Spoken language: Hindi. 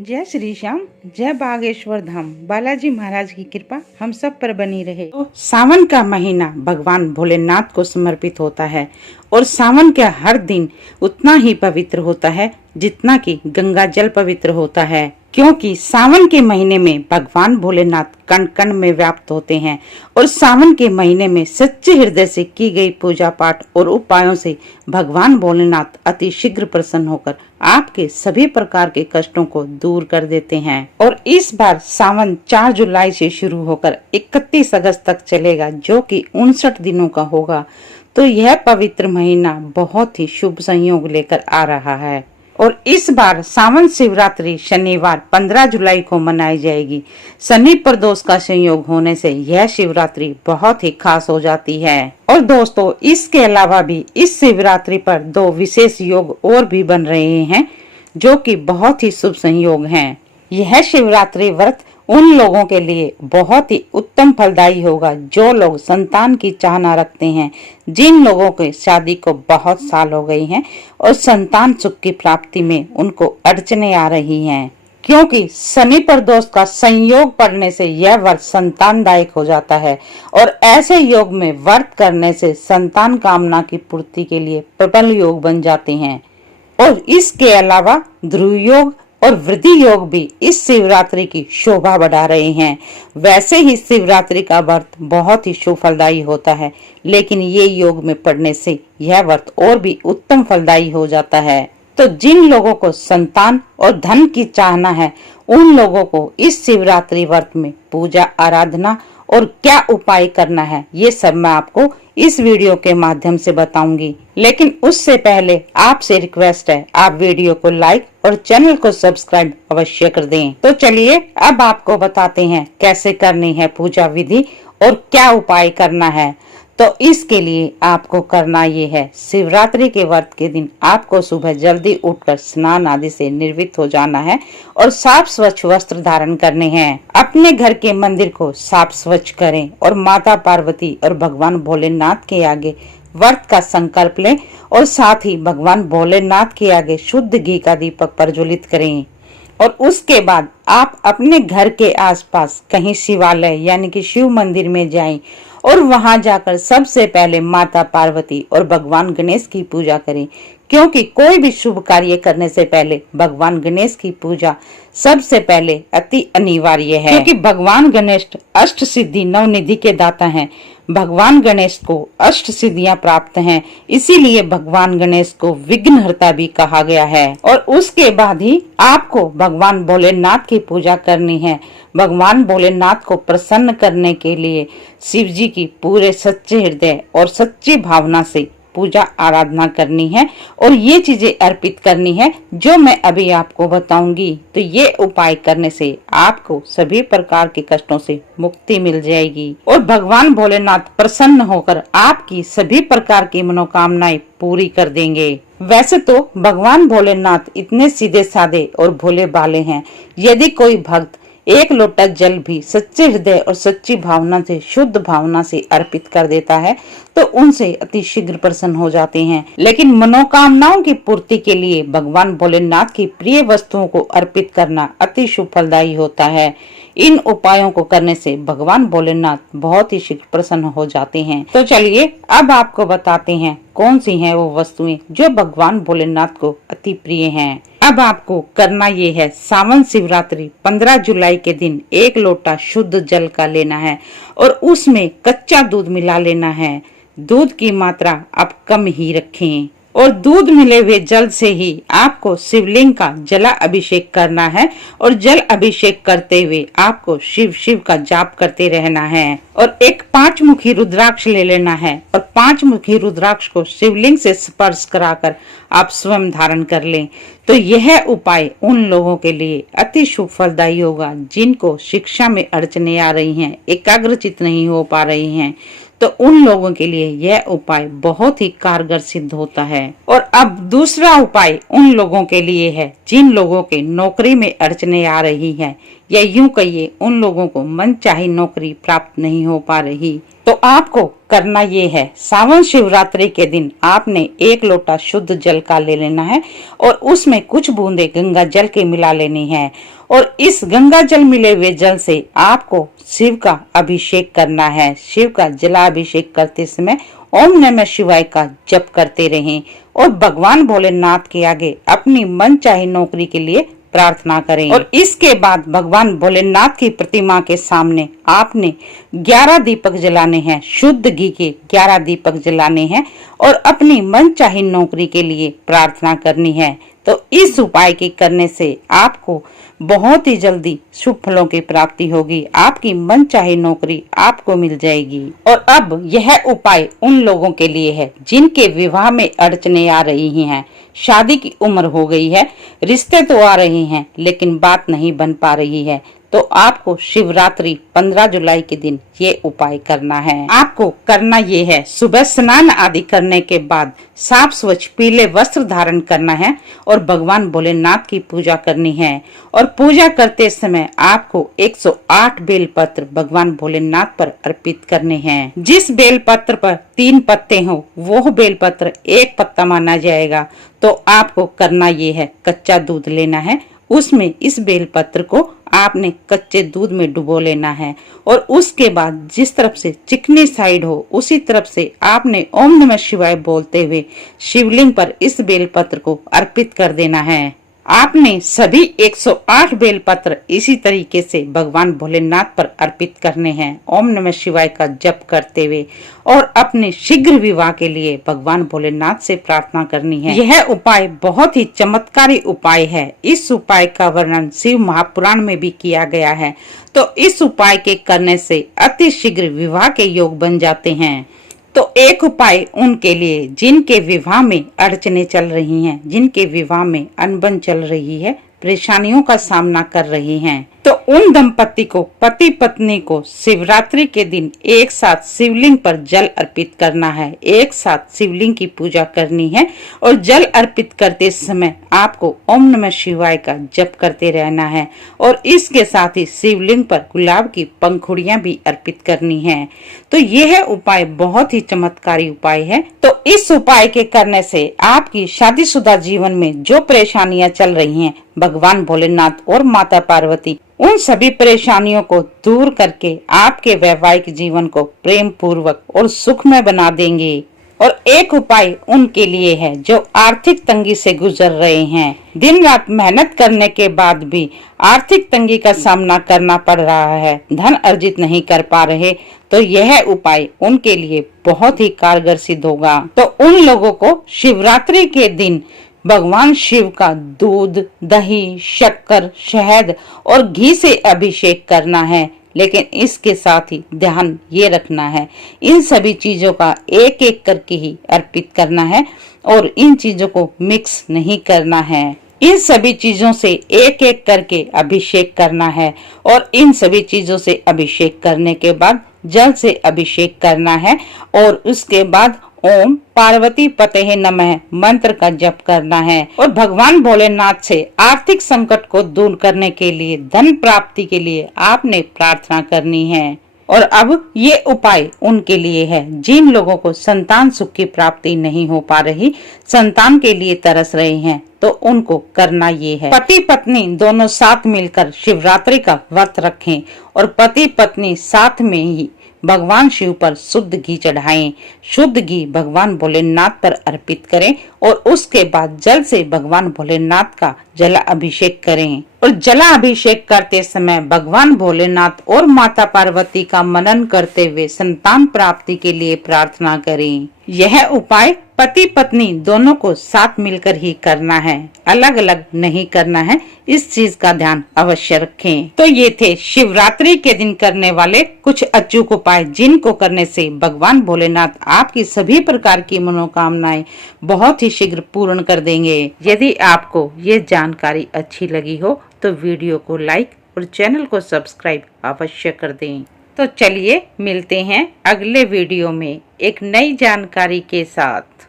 जय श्री श्याम, जय बागेश्वर धाम। बालाजी महाराज की कृपा हम सब पर बनी रहे। तो सावन का महीना भगवान भोलेनाथ को समर्पित होता है और सावन का हर दिन उतना ही पवित्र होता है जितना कि गंगा जल पवित्र होता है, क्योंकि सावन के महीने में भगवान भोलेनाथ कण कण में व्याप्त होते हैं और सावन के महीने में सच्चे हृदय से की गई पूजा पाठ और उपायों से भगवान भोलेनाथ अति शीघ्र प्रसन्न होकर आपके सभी प्रकार के कष्टों को दूर कर देते हैं। और इस बार सावन 4 जुलाई से शुरू होकर 31 अगस्त तक चलेगा, जो कि 59 दिनों का होगा। तो यह पवित्र महीना बहुत ही शुभ संयोग लेकर आ रहा है और इस बार सावन शिवरात्रि शनिवार 15 जुलाई को मनाई जाएगी। शनि प्रदोष का संयोग होने से यह शिवरात्रि बहुत ही खास हो जाती है। और दोस्तों, इसके अलावा भी इस शिवरात्रि पर 2 विशेष योग और भी बन रहे हैं जो कि बहुत ही शुभ संयोग हैं। यह शिवरात्रि व्रत उन लोगों के लिए बहुत ही उत्तम फलदायी होगा जो लोग संतान की चाहना रखते हैं, जिन लोगों के शादी को बहुत साल हो गई हैं और संतान सुख की प्राप्ति में उनको अड़चने आ रही हैं, क्योंकि शनि प्रदोष का संयोग पड़ने से यह व्रत संतानदायक हो जाता है और ऐसे योग में व्रत करने से संतान कामना की पूर्ति के लिए प्रबल योग बन जाते हैं। और इसके अलावा ध्रुव योग और वृद्धि योग भी इस शिवरात्रि की शोभा बढ़ा रहे हैं। वैसे ही शिवरात्रि का व्रत बहुत ही शुभ फलदायी होता है, लेकिन ये योग में पड़ने से यह व्रत और भी उत्तम फलदायी हो जाता है। तो जिन लोगों को संतान और धन की चाहना है, उन लोगों को इस शिवरात्रि व्रत में पूजा आराधना और क्या उपाय करना है, ये सब मैं आपको इस वीडियो के माध्यम से बताऊंगी। लेकिन उससे पहले आपसे रिक्वेस्ट है, आप वीडियो को लाइक और चैनल को सब्सक्राइब अवश्य कर दें। तो चलिए अब आपको बताते हैं कैसे करनी है पूजा विधि और क्या उपाय करना है। तो इसके लिए आपको करना ये है, शिवरात्रि के व्रत के दिन आपको सुबह जल्दी उठकर स्नान आदि से निर्वृत्त हो जाना है और साफ स्वच्छ वस्त्र धारण करने हैं। अपने घर के मंदिर को साफ स्वच्छ करें और माता पार्वती और भगवान भोलेनाथ के आगे व्रत का संकल्प लें और साथ ही भगवान भोलेनाथ के आगे शुद्ध घी का दीपक प्रज्वलित करें। और उसके बाद आप अपने घर के आसपास कहीं शिवालय यानी कि शिव मंदिर में जाएं और वहां जाकर सबसे पहले माता पार्वती और भगवान गणेश की पूजा करें, क्योंकि कोई भी शुभ कार्य करने से पहले भगवान गणेश की पूजा सबसे पहले अति अनिवार्य है, क्योंकि भगवान गणेश अष्ट सिद्धि नव निधि के दाता हैं। भगवान गणेश को अष्ट सिद्धियां प्राप्त हैं, इसीलिए भगवान गणेश को विघ्नहर्ता भी कहा गया है। और उसके बाद ही आपको भगवान भोलेनाथ की पूजा करनी है। भगवान भोलेनाथ को प्रसन्न करने के लिए शिव जी की पूरे सच्चे हृदय और सच्ची भावना से पूजा आराधना करनी है और ये चीजें अर्पित करनी है जो मैं अभी आपको बताऊंगी। तो ये उपाय करने से आपको सभी प्रकार के कष्टों से मुक्ति मिल जाएगी और भगवान भोलेनाथ प्रसन्न होकर आपकी सभी प्रकार की मनोकामनाएं पूरी कर देंगे। वैसे तो भगवान भोलेनाथ इतने सीधे साधे और भोले भाले हैं, यदि कोई भक्त 1 लोटा जल भी सच्चे हृदय और सच्ची भावना से शुद्ध भावना से अर्पित कर देता है तो उनसे अति शीघ्र प्रसन्न हो जाते हैं। लेकिन मनोकामनाओं की पूर्ति के लिए भगवान भोलेनाथ की प्रिय वस्तुओं को अर्पित करना अति शुभ फलदायी होता है। इन उपायों को करने से भगवान भोलेनाथ बहुत ही शीघ्र प्रसन्न हो जाते हैं। तो चलिए अब आपको बताते हैं कौन सी हैं वो वस्तुएं जो भगवान भोलेनाथ को अति प्रिय हैं। अब आपको करना ये है, सावन शिवरात्रि 15 जुलाई के दिन 1 लोटा शुद्ध जल का लेना है और उसमें कच्चा दूध मिला लेना है। दूध की मात्रा आप कम ही रखें और दूध मिले हुए जल से ही आपको शिवलिंग का जला अभिषेक करना है और जल अभिषेक करते हुए आपको शिव शिव का जाप करते रहना है। और एक 5 मुखी रुद्राक्ष ले लेना है और 5 मुखी रुद्राक्ष को शिवलिंग से स्पर्श कराकर आप स्वयं धारण कर लें। तो यह उपाय उन लोगों के लिए अति शुभ फलदायी होगा जिनको शिक्षा में अड़चने आ रही हैं, एकाग्रचित नहीं हो पा रही हैं, तो उन लोगों के लिए यह उपाय बहुत ही कारगर सिद्ध होता है। और अब दूसरा उपाय उन लोगों के लिए है जिन लोगों के नौकरी में अड़चने आ रही हैं, या यूं कहिए उन लोगों को मनचाही नौकरी प्राप्त नहीं हो पा रही। तो आपको करना ये है, सावन शिवरात्रि के दिन आपने 1 लोटा शुद्ध जल का ले लेना है और उसमें कुछ बूंदे गंगा जल के मिला लेनी है और इस गंगा जल मिले हुए जल से आपको शिव का अभिषेक करना है। शिव का जलाभिषेक करते समय ओम नमः शिवाय का जप करते रहें और भगवान भोलेनाथ के आगे अपनी मनचाही नौकरी के लिए प्रार्थना करें और इसके बाद भगवान भोलेनाथ की प्रतिमा के सामने आपने 11 दीपक जलाने हैं, शुद्ध घी के 11 दीपक जलाने हैं और अपनी मनचाही नौकरी के लिए प्रार्थना करनी है। तो इस उपाय के करने से आपको बहुत ही जल्दी शुभ फलों की प्राप्ति होगी, आपकी मनचाही नौकरी आपको मिल जाएगी। और अब यह उपाय उन लोगों के लिए है जिनके विवाह में अड़चने आ रही हैं, शादी की उम्र हो गई है, रिश्ते तो आ रहे हैं लेकिन बात नहीं बन पा रही है, तो आपको शिवरात्रि 15 जुलाई के दिन ये उपाय करना है। आपको करना ये है, सुबह स्नान आदि करने के बाद साफ स्वच्छ पीले वस्त्र धारण करना है और भगवान भोलेनाथ की पूजा करनी है और पूजा करते समय आपको 108 बेलपत्र भगवान भोलेनाथ पर अर्पित करने हैं। जिस बेलपत्र पर 3 पत्ते हो वो बेलपत्र 1 पत्ता माना जाएगा। तो आपको करना ये है, कच्चा दूध लेना है, उसमें इस बेलपत्र को आपने कच्चे दूध में डुबो लेना है और उसके बाद जिस तरफ से चिकनी साइड हो उसी तरफ से आपने ओम नमः शिवाय बोलते हुए शिवलिंग पर इस बेलपत्र को अर्पित कर देना है। आपने सभी 108 बेलपत्र इसी तरीके से भगवान भोलेनाथ पर अर्पित करने हैं ओम नमः शिवाय का जप करते हुए और अपने शीघ्र विवाह के लिए भगवान भोलेनाथ से प्रार्थना करनी है। यह उपाय बहुत ही चमत्कारी उपाय है। इस उपाय का वर्णन शिव महापुराण में भी किया गया है। तो इस उपाय के करने से अति शीघ्र विवाह के योग बन जाते हैं। तो एक उपाय उनके लिए जिनके विवाह में अड़चने चल रही हैं, जिनके विवाह में अनबन चल रही है, परेशानियों का सामना कर रही हैं, तो उन दंपति को, पति पत्नी को शिवरात्रि के दिन एक साथ शिवलिंग पर जल अर्पित करना है, एक साथ शिवलिंग की पूजा करनी है और जल अर्पित करते समय आपको ओम नमः शिवाय का जप करते रहना है और इसके साथ ही शिवलिंग पर गुलाब की पंखुड़ियां भी अर्पित करनी है। तो यह उपाय बहुत ही चमत्कारी उपाय है। तो इस उपाय के करने से आपकी शादीशुदा जीवन में जो परेशानियां चल रही हैं, भगवान भोलेनाथ और माता पार्वती उन सभी परेशानियों को दूर करके आपके वैवाहिक जीवन को प्रेम पूर्वक और सुखमय बना देंगे। और एक उपाय उनके लिए है जो आर्थिक तंगी से गुजर रहे हैं, दिन रात मेहनत करने के बाद भी आर्थिक तंगी का सामना करना पड़ रहा है, धन अर्जित नहीं कर पा रहे, तो यह उपाय उनके लिए बहुत ही कारगर सिद्ध होगा। तो उन लोगों को शिवरात्रि के दिन भगवान शिव का दूध, दही, शक्कर, शहद और घी से अभिषेक करना है। लेकिन इसके साथ ही ध्यान ये रखना है, इन सभी चीजों का एक एक करके ही अर्पित करना है और इन चीजों को मिक्स नहीं करना है। इन सभी चीजों से एक एक करके अभिषेक करना है और इन सभी चीजों से अभिषेक करने के बाद जल से अभिषेक करना है और उसके बाद ओम पार्वती पते नमः मंत्र का जप करना है और भगवान भोलेनाथ से आर्थिक संकट को दूर करने के लिए, धन प्राप्ति के लिए आपने प्रार्थना करनी है। और अब ये उपाय उनके लिए है जिन लोगों को संतान सुख की प्राप्ति नहीं हो पा रही, संतान के लिए तरस रहे हैं, तो उनको करना ये है, पति पत्नी दोनों साथ मिलकर शिवरात्रि का व्रत रखें और पति पत्नी साथ में ही भगवान शिव पर शुद्ध घी चढ़ाएं, शुद्ध घी भगवान भोलेनाथ पर अर्पित करें और उसके बाद जल से भगवान भोलेनाथ का जला अभिषेक करें और जला अभिषेक करते समय भगवान भोलेनाथ और माता पार्वती का मनन करते हुए संतान प्राप्ति के लिए प्रार्थना करें। यह उपाय पति पत्नी दोनों को साथ मिलकर ही करना है, अलग अलग नहीं करना है, इस चीज का ध्यान अवश्य रखें। तो ये थे शिवरात्रि के दिन करने वाले कुछ अचूक उपाय जिनको करने से भगवान भोलेनाथ आपकी सभी प्रकार की मनोकामनाएं बहुत ही शीघ्र पूर्ण कर देंगे। यदि आपको ये जानकारी अच्छी लगी हो तो वीडियो को लाइक और चैनल को सब्सक्राइब अवश्य कर दें। तो चलिए मिलते हैं अगले वीडियो में एक नई जानकारी के साथ।